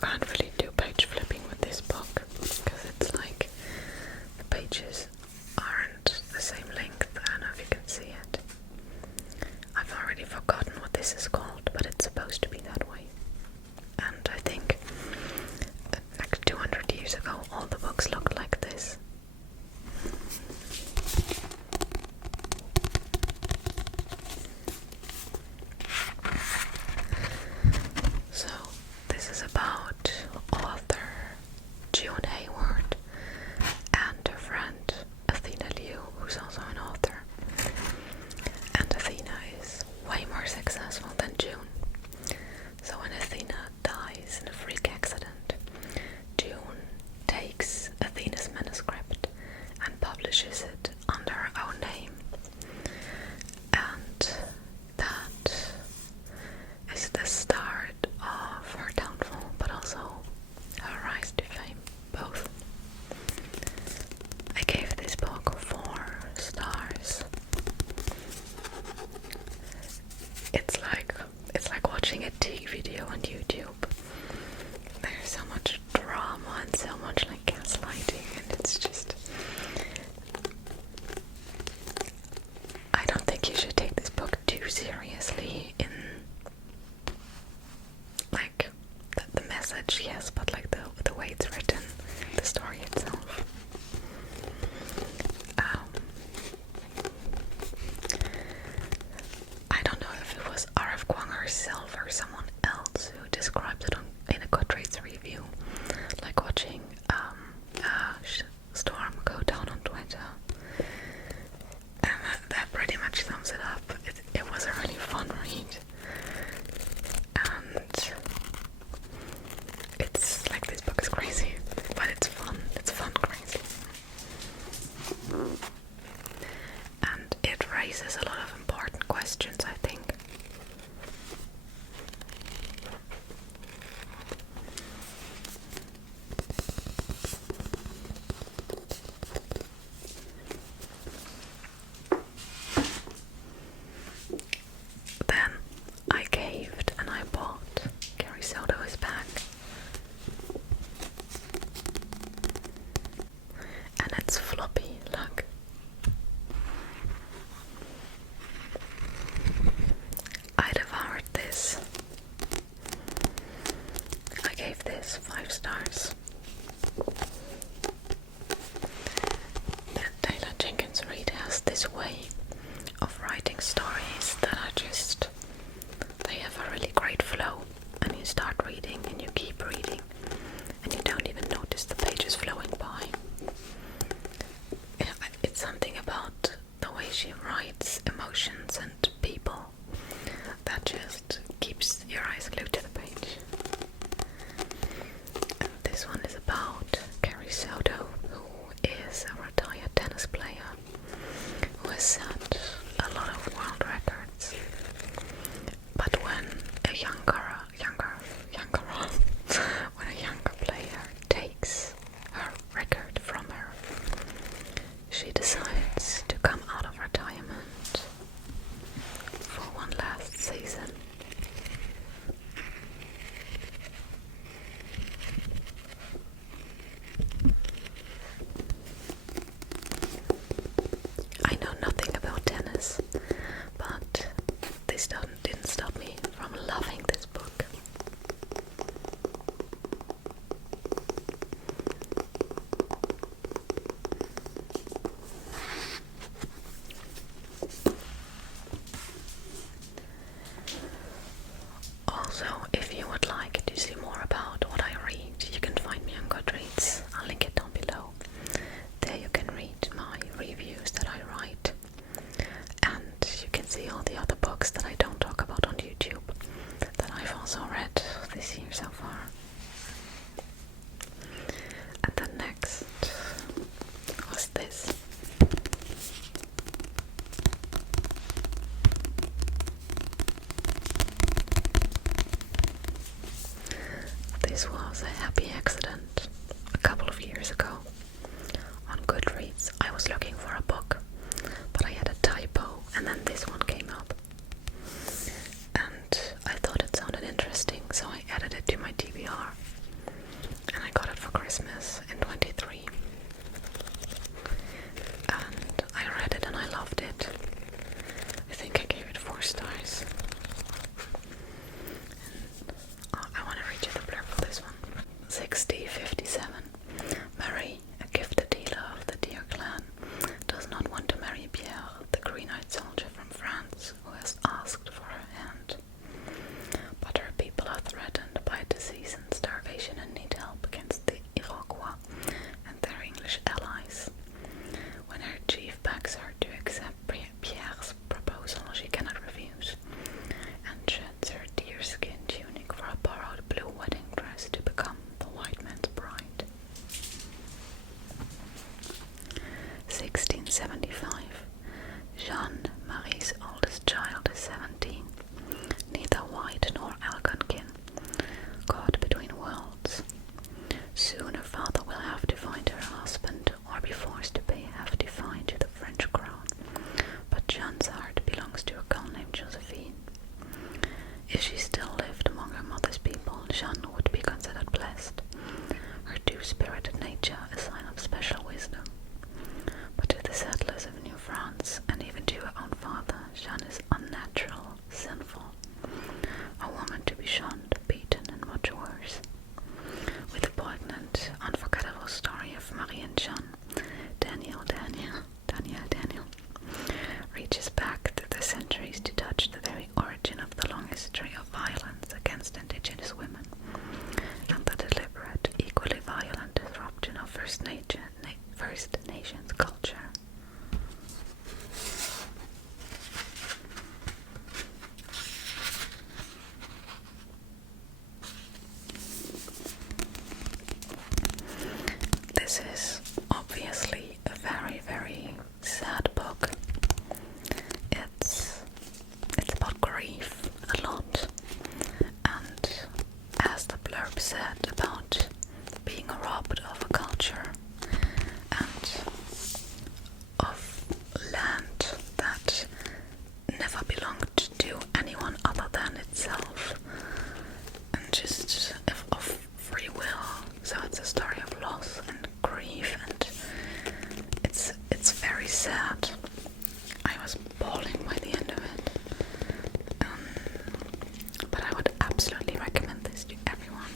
can't really do page flipping with this book because it's like the pages aren't the same length. I don't know if you can see it. I've already forgotten what this is called, but it's supposed to be that way. And I think like 200 years ago all the books looked like this. So this is about author June Hayward and her friend Athena Liu, who's also an author. And Athena is way more successful than June. So when Athena dies in a freak accident, June takes Athena's manuscript and publishes it under her own name. And that is the start of her downfall, but also her rise to fame, both. I gave this book 4 stars. It's like watching a tea video on YouTube. There's so much drama and so much like gaslighting, and it's just, I don't think you should take this book too seriously in like the message, yes, but like the way it's written, the story itself. I don't know if it was R.F. Kuang herself or someone else who described it in a Goodreads review, like watching storm go down on Twitter. And that pretty much sums it up. It was a really fun read. And it's like, this book is crazy, but it's fun. It's fun crazy. And it raises a lot of important questions, I think. Then I caved and I bought Carrie Soto is Back. And it's floppy, look. I devoured this. I gave this 5 stars. Taylor Jenkins Reid has this way of writing stories that are just, they have a really great flow, and you start reading and you keep reading and you don't even notice the pages flowing by. It's something about the way she writes emotions and people that just keeps your eyes glued to the page. And this one is about Carrie Soto, who is a retired tennis player who has set a lot of world records. But when a younger player takes her record from her, she decides to come out of retirement for one last season. I know nothing about tennis, but this didn't stop me from loving this book. Also, if you would like to see more about what I read, you can find me on Goodreads. I'll link it down below. There you can read my reviews that I write, and you can see all the other books that I don't talk about on YouTube that I've also read this year so far. And then next was this. This was a happy accident a couple of years ago. On Goodreads, I was looking for a book, but I had a typo, and then this one came up. And I thought it sounded interesting, so I added it to my TBR. Christmas in 23. And I read it and I loved it. I think I gave it 4 stars. And I want to read you the blurb for this one. 6057. Marie, a gifted dealer of the deer clan, does not want to marry Pierre, the green-eyed soldier from France, who has asked for her hand. But her people are threatened by disease and starvation and need help against the Iroquois and their English allies. When her chief begs her to accept Pierre's proposal, she cannot refuse, and sheds her deerskin tunic for a borrowed blue wedding dress to become the white man's bride. 1675. Jeanne, Marie's oldest child, is 17, neither white nor Algonquin, caught between worlds. Soon her father will have to find her husband or be forced to pay a hefty fine to the French crown, but Jeanne's heart belongs to a girl named Josephine. If she still lived among her mother's people, Jeanne would be considered blessed, her two-spirited nature a sign of special wisdom. But to the settlers of New France, and even to her own father, Jeanne is unnatural, sinful, a woman to be shunned, beaten, and much worse. With the poignant, unforgettable story of Marie and Jeanne, Daniel reaches back through the centuries to touch the very origin of the long history of violence against indigenous women, and the deliberate, equally violent disruption of First Nations culture. This is obviously a very, very sad book. It's about grief a lot, and as the blurb said, about being robbed of a culture and of land that never belonged to anyone other than itself, and just of free will. So it's a story of loss and grief, and it's very sad. I was bawling by the end of it, but I would absolutely recommend this to everyone.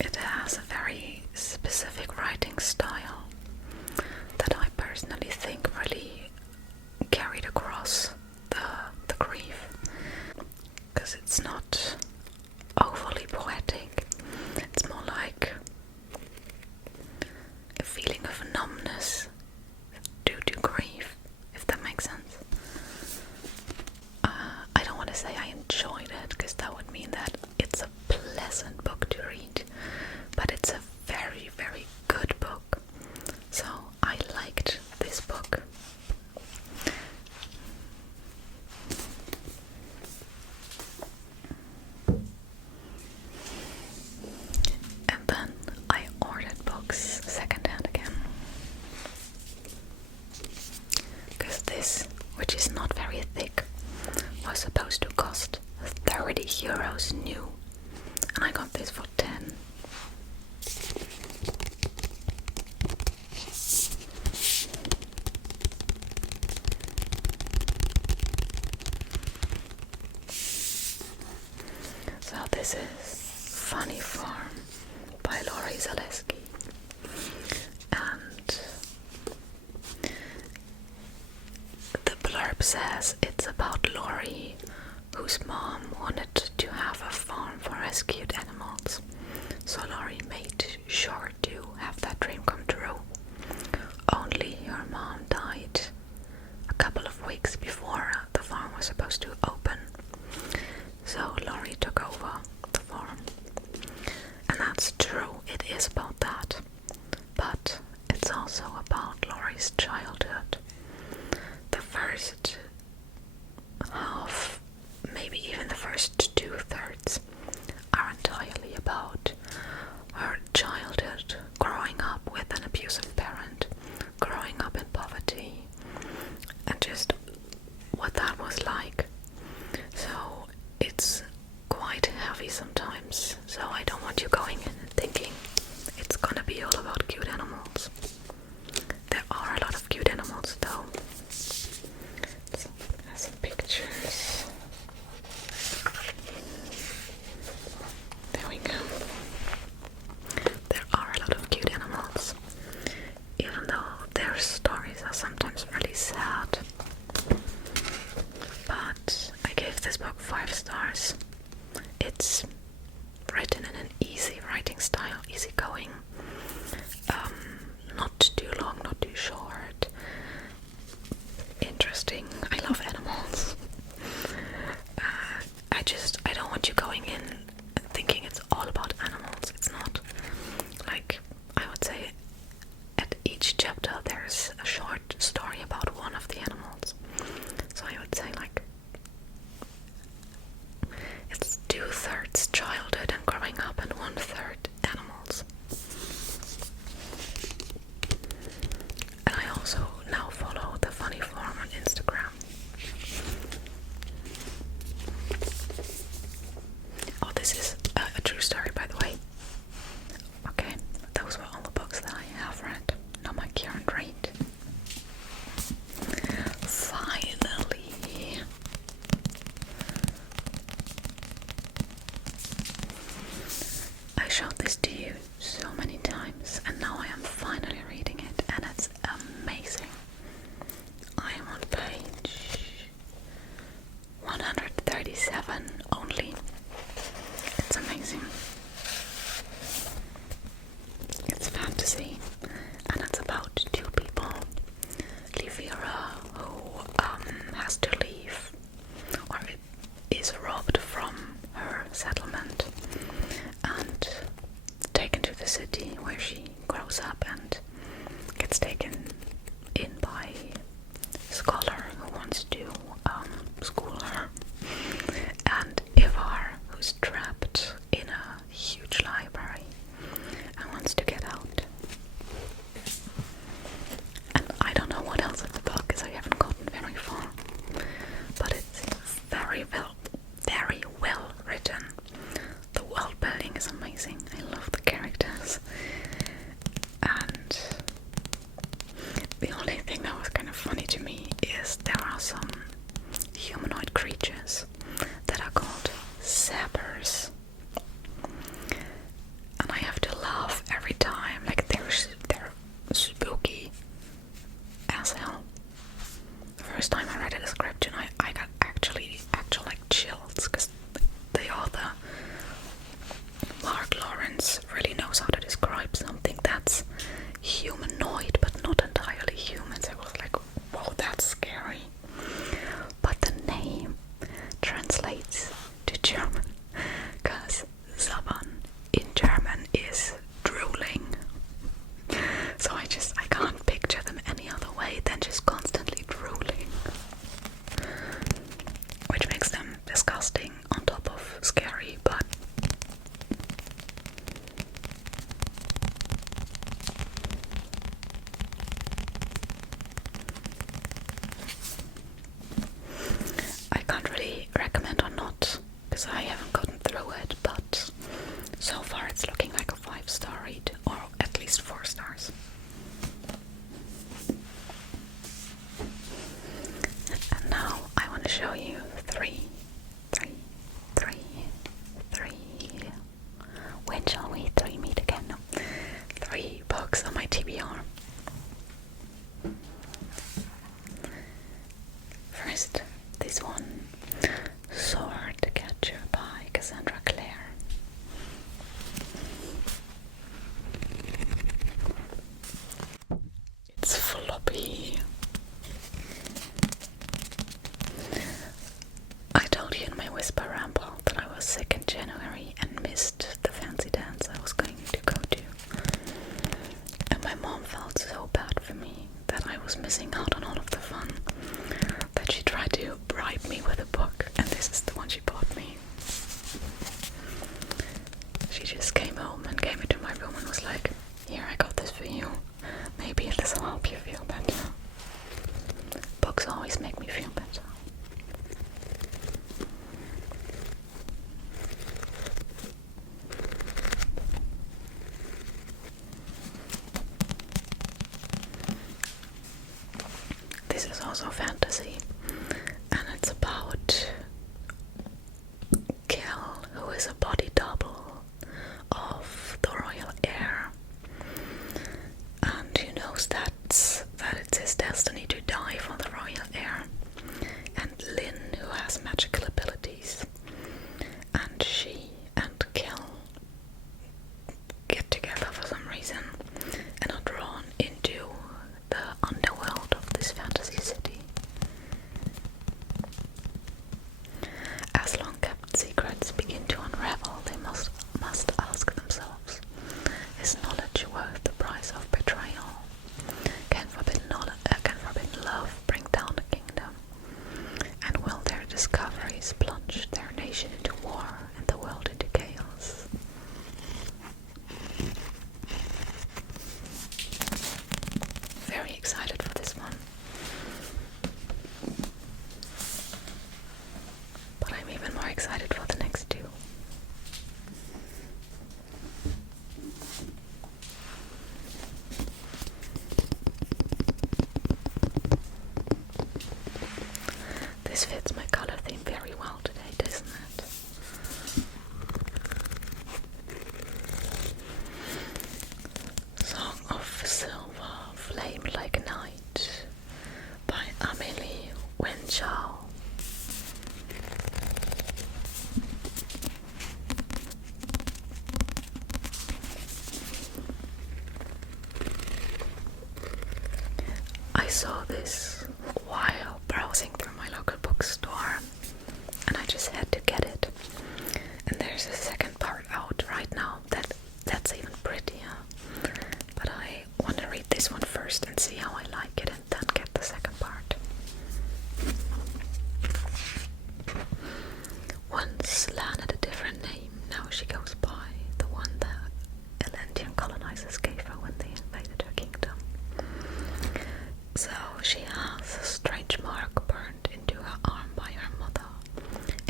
It has a very specific writing style that I personally think really carried across the grief, because it's not overly poetic. It's more like a feeling of numbness due to grief, if that makes sense. I don't want to say I enjoyed it, because that would mean that it's a pleasant book to read, but it's a very, very good book. So I liked this book. And then I ordered books secondhand again, because this, which is not very thick, was supposed to cost 30 euros new, and I got this for 10. So this is Funny Farm by Lori Zaleski, and the blurb says it's about Lori, whose mom wanted to have a farm for rescued animals, so Lori made sure to have that dream come true. Only her mom died a couple of weeks before the farm was supposed to open, so Lori took over the farm. And that's true, it is about that, but it's also about Lori's childhood. The first half, maybe even the first 2/3, are entirely about her childhood growing up with an story about one of the animals. So I would say like it's 2/3 childhood and growing up and 1/3 animals. And I also now follow the funny form on Instagram. Oh, this is a true story, by the way. Okay, those were all the books that I have read. Not my current read. Finally. I showed this to you so many times, and now I am finally reading it, and it's amazing. I am on page 137 only. It's amazing. It's fantasy, and it's about two people. Livira, who has to leave, or is robbed from her settlement and taken to the city where she grows up and gets taken in by a scholar who wants to school her, and Ivar, who's trapped in a huge library and wants to get out. And I don't know what else of the book because I haven't gotten very far, but it's very well written. The world building is amazing. I love the characters, and the only thing that was kind of funny to me is there are some humanoid creatures that are called sappers, and I have to laugh every time. Like they're spooky as hell. The first time I read a description, I got actual like chills, because the author Mark Lawrence really knows how to describe something that's humanoid but not entirely human. So I was like, whoa, that's scary. But the name translates to German, because Saban in German is drooling. So I can't picture them any other way than just constantly drooling, which makes them disgusting on top of scary. But I can't really recommend or not, because I haven't gotten through it, but so far it's looking like a 5-star read, or at least 4 stars. And now I want to show you three. When shall we three meet again? No. 3 books on my TBR. First, this one, Sword Catcher by Cassandra Clare. It's floppy. I told you in my whisper ramble that I was sick in January and missed the fancy dance I was going to go to. And my mom felt so bad for me that I was missing out on all of the fun, that she tried to bribe me with a book, and this is the one she bought me. She just came home and came into my room and was like, "Here, I got this for you. Maybe this will help you feel better." Books always make me feel better. This is also fantasy, and it's about Kel, who is a body double of the royal heir, and he knows that it's his destiny to die for the royal heir, and Lynn, who has magical abilities, and she and Kel get together for some reason and are drawn into the underworld of this fantasy city. this while browsing through my local bookstore, and I just had to get it. And there's a second part out right now that's even prettier. But I want to read this one first and see how I like it, and then get the second part. Once Lan had a different name, now she goes by the one that Elentian colonizers gave her when they invaded her kingdom. So she has a strange mark burned into her arm by her mother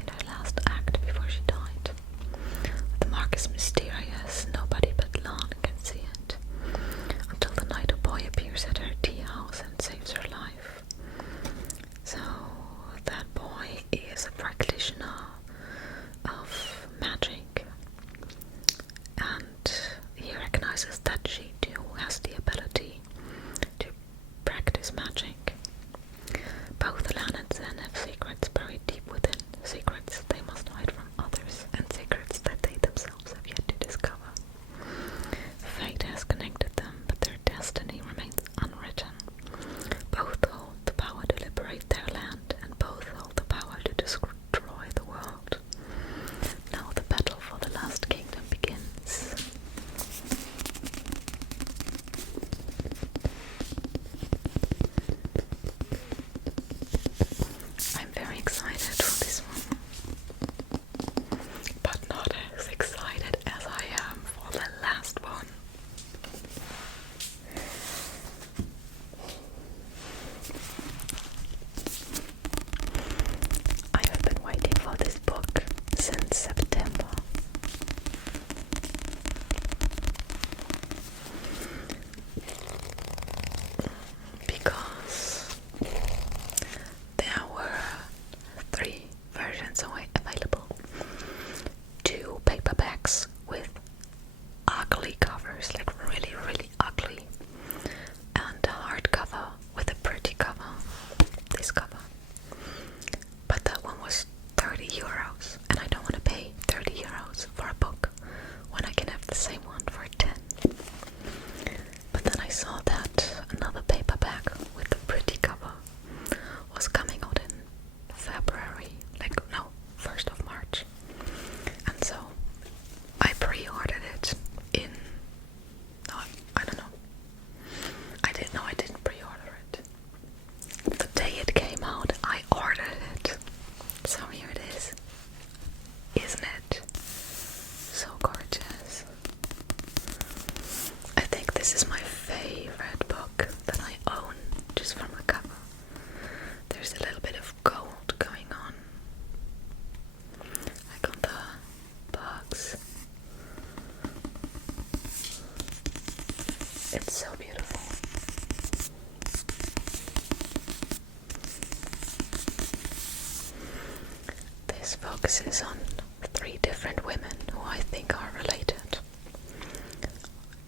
in her last act before she died. The mark is mysterious, nobody but Lan can see it, until the night a boy appears at her tea house and saves her life. So that boy is a practitioner of magic, and he recognizes that she too has the ability to practice magic. Both Lan and Zen have secrets buried deep within, secrets they must hide from others, and secrets that they themselves have yet to discover. Fate has connected them, but their destiny remains unwritten. Both hold the power to liberate their land, and both hold the power to destroy the world. Now the battle for the last kingdom begins. I'm very excited for this one, but not as excited as I am for the last one. I have been waiting for this book since September. Because there were 3 versions available. 2 paperbacks with ugly covers, like really, really ugly, and a hardcover with a pretty cover, this cover. But that one was 30 euros, and I don't want to pay 30 euros for a book when I can have the same one for 10. But then I saw that another paperback with the pretty cover was coming out in February, 1st of March. And so I pre-ordered it in, I don't know. I didn't pre-order it. The day it came out, I ordered it. So here it is. Isn't it so gorgeous? I think this is my favorite book that I own, just from the cover. There's a little bit of gold going on, like on the bugs. It's so beautiful. This focuses on 3 different women who I think are related.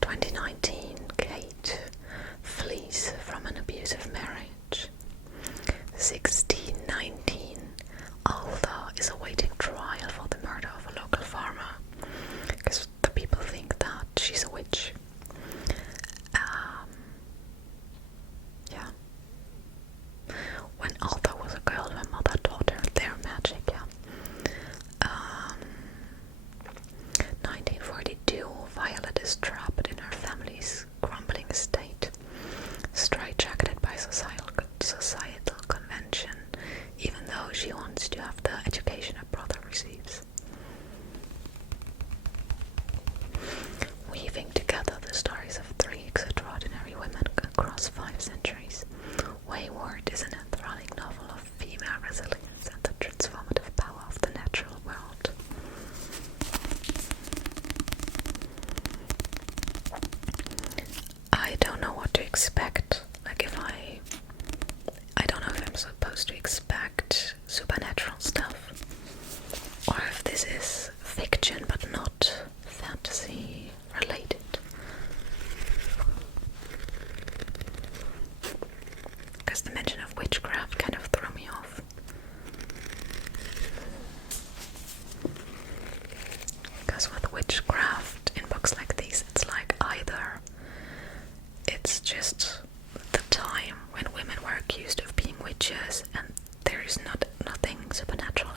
2019, Kate flees from an abusive marriage. 1619, Alda is awaiting trial for the murder of a local farmer, because the people think that she's a witch. When Alda was a girl, her mother taught her their magic. 1942, Violet is trapped in her family's crumbling estate, straitjacketed by societal convention, even though she wants to have the education her brother receives. Weaving together the stories of 3 extraordinary women across 5 centuries, Wayward is an enthralling novel of female resilience and the transformative power of the natural world. I don't know what to expect. I don't know if I'm supposed to expect supernatural stuff, or if this is fiction but not fantasy related. Because the mention of witchcraft kind of threw me off. Because with witchcraft in books like these, it's like either it's just the time when women were accused fictitious and there is nothing supernatural